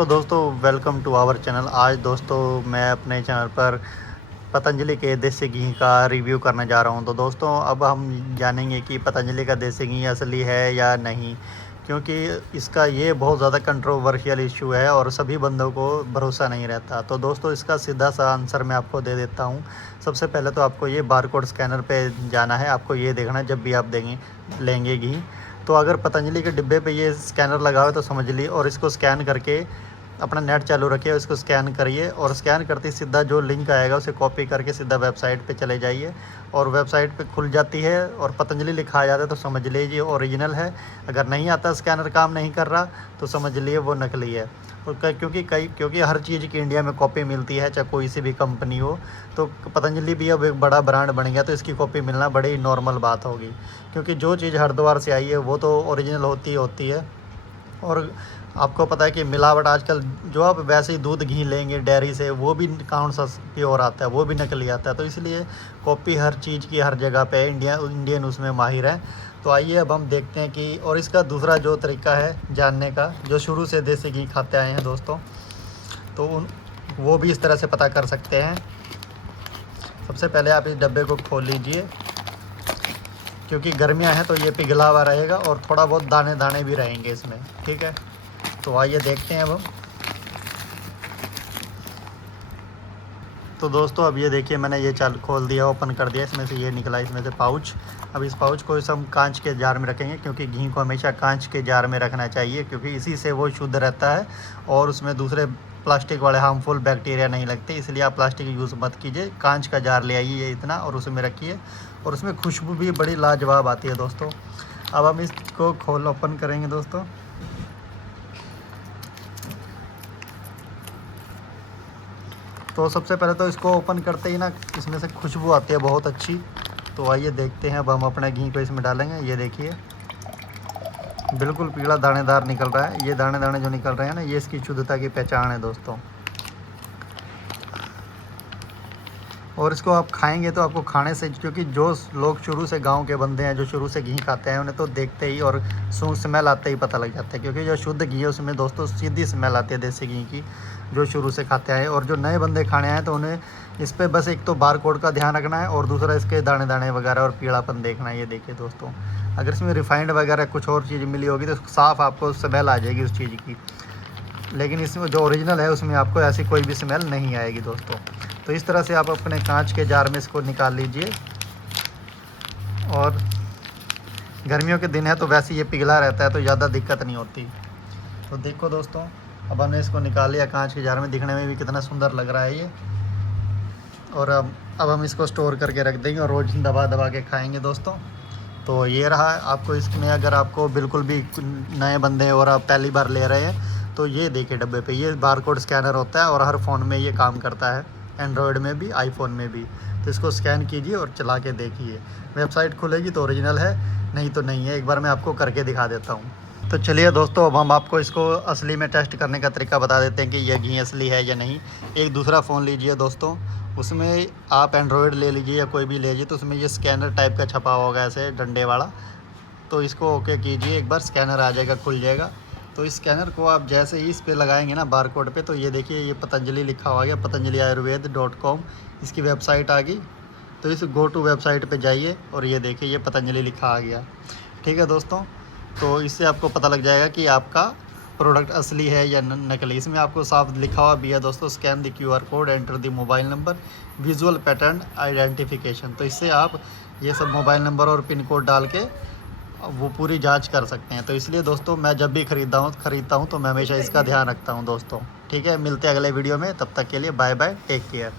तो दोस्तों welcome to our channel. आज दोस्तों मैं अपने चैनल पर पतंजलि के देसी घी का रिव्यू करने जा रहा हूं। तो दोस्तों अब हम जानेंगे कि पतंजलि का देसी घी असली है या नहीं, क्योंकि इसका ये बहुत ज़्यादा कंट्रोवर्शियल इशू है और सभी बंदों को भरोसा नहीं रहता। तो दोस्तों इसका सीधा सा आंसर मैं आपको दे देता हूँ। सबसे पहले तो आपको ये बारकोड स्कैनर पे जाना है। आपको ये देखना है जब भी आप लेंगे घी, तो अगर पतंजलि के डिब्बे पे ये स्कैनर लगा हो तो समझ ली, और इसको स्कैन करके अपना नेट चालू रखिए, इसको स्कैन करिए और स्कैन करते सीधा जो लिंक आएगा उसे कॉपी करके सीधा वेबसाइट पे चले जाइए और वेबसाइट पे खुल जाती है और पतंजलि लिखा आ जाता है तो समझ लीजिए ओरिजिनल है। अगर नहीं आता, स्कैनर काम नहीं कर रहा, तो समझ लिए वो नकली है। और क्योंकि हर चीज़ की इंडिया में कॉपी मिलती है, चाहे कोई सी भी कंपनी हो, तो पतंजलि भी अब एक बड़ा ब्रांड बन गया तो इसकी कॉपी मिलना बड़ी नॉर्मल बात होगी, क्योंकि जो चीज़ हरिद्वार से आई है वो तो ओरिजिनल होती है। और आपको पता है कि मिलावट आजकल, जो आप वैसे ही दूध घी लेंगे डेयरी से, वो भी कौन सा प्योर आता है, वो भी नकली आता है। तो इसलिए कॉपी हर चीज़ की हर जगह पे इंडियन उसमें माहिर है। तो आइए अब हम देखते हैं कि, और इसका दूसरा जो तरीका है जानने का, जो शुरू से देसी घी खाते आए हैं दोस्तों, तो वो भी इस तरह से पता कर सकते हैं। सबसे पहले आप इस डब्बे को खोल लीजिए, क्योंकि गर्मियाँ हैं तो ये पिघला हुआ रहेगा और थोड़ा बहुत दाने दाने भी रहेंगे इसमें, ठीक है। तो आइए देखते हैं अब हम। तो दोस्तों अब ये देखिए, मैंने ये खोल दिया, ओपन कर दिया, इसमें से ये निकला, इसमें से पाउच। अब इस पाउच को हम कांच के जार में रखेंगे, क्योंकि घी को हमेशा कांच के जार में रखना चाहिए, क्योंकि इसी से वो शुद्ध रहता है और उसमें दूसरे प्लास्टिक वाले हार्मफुल बैक्टीरिया नहीं लगते। इसलिए आप प्लास्टिक यूज़ मत कीजिए, कांच का जार ले आइए इतना और उसमें रखिए, और उसमें खुशबू भी बड़ी लाजवाब आती है दोस्तों। अब हम इसको ओपन करेंगे दोस्तों। तो सबसे पहले तो इसको ओपन करते ही ना इसमें से खुशबू आती है बहुत अच्छी। तो आइए देखते हैं। अब हम अपने घी को इसमें डालेंगे। ये देखिए बिल्कुल पीला दानेदार निकल रहा है। ये दाने दाने जो निकल रहे हैं ना, ये इसकी शुद्धता की पहचान है दोस्तों। और इसको आप खाएंगे तो आपको खाने से, क्योंकि जो लोग शुरू से गांव के बंदे हैं, जो शुरू से घी खाते हैं, उन्हें तो देखते ही और स्मेल आते ही पता लग जाता है, क्योंकि जो शुद्ध घी है उसमें दोस्तों सीधी स्मेल आती है देसी घी की, जो शुरू से खाते आए। और जो नए बंदे खाने आए तो उन्हें इस पर बस एक तो बारकोड का ध्यान रखना है और दूसरा इसके दाने दाने वगैरह और पीलापन देखना है। ये देखिए दोस्तों, अगर इसमें रिफाइंड वगैरह कुछ और चीज़ मिली होगी तो साफ़ आपको स्मेल आ जाएगी उस चीज़ की, लेकिन इसमें जो ओरिजिनल है उसमें आपको ऐसी कोई भी स्मेल नहीं आएगी दोस्तों। तो इस तरह से आप अपने कांच के जार में इसको निकाल लीजिए। और गर्मियों के दिन है तो वैसे ये पिघला रहता है तो ज़्यादा दिक्कत नहीं होती। तो देखो दोस्तों, अब हमने इसको निकाल लिया कांच के जार में, दिखने में भी कितना सुंदर लग रहा है ये। और अब हम इसको स्टोर करके रख देंगे और रोज़ दबा दबा के खाएंगे दोस्तों। तो ये रहा। आपको इसमें, अगर आपको बिल्कुल भी नए बंदे और आप पहली बार ले रहे हैं, तो ये देखिए डब्बे पे ये बारकोड स्कैनर होता है और हर फ़ोन में ये काम करता है, एंड्रॉयड में भी, आईफोन में भी। तो इसको स्कैन कीजिए और चला के देखिए, वेबसाइट खुलेगी तो ओरिजिनल है, नहीं तो नहीं है। एक बार मैं आपको करके दिखा देता हूँ। तो चलिए दोस्तों, अब हम आपको इसको असली में टेस्ट करने का तरीका बता देते हैं कि यह घी असली है या नहीं। एक दूसरा फ़ोन लीजिए दोस्तों, उसमें आप एंड्रॉयड ले लीजिए या कोई भी ले लीजिए, तो उसमें ये स्कैनर टाइप का छपा होगा ऐसे डंडे वाला। तो इसको ओके कीजिए, एक बार स्कैनर आ जाएगा, खुल जाएगा। तो इस स्कैनर को आप जैसे ही इस पे लगाएंगे ना बारकोड पे, तो ये देखिए ये पतंजलि लिखा हुआ गया, patanjaliayurved.com इसकी वेबसाइट आ गई। तो इस गो टू वेबसाइट पे जाइए और ये देखिए ये पतंजलि लिखा आ गया, ठीक है दोस्तों। तो इससे आपको पता लग जाएगा कि आपका प्रोडक्ट असली है या नकली। इसमें आपको साफ लिखा हुआ भी है दोस्तों, scan the QR code, enter the mobile number, visual pattern identification. तो इससे आप ये सब मोबाइल नंबर और पिन कोड डाल के वो पूरी जांच कर सकते हैं। तो इसलिए दोस्तों, मैं जब भी ख़रीदता हूँ तो मैं हमेशा इसका ध्यान रखता हूँ दोस्तों, ठीक है। मिलते हैं अगले वीडियो में, तब तक के लिए बाय बाय, टेक केयर।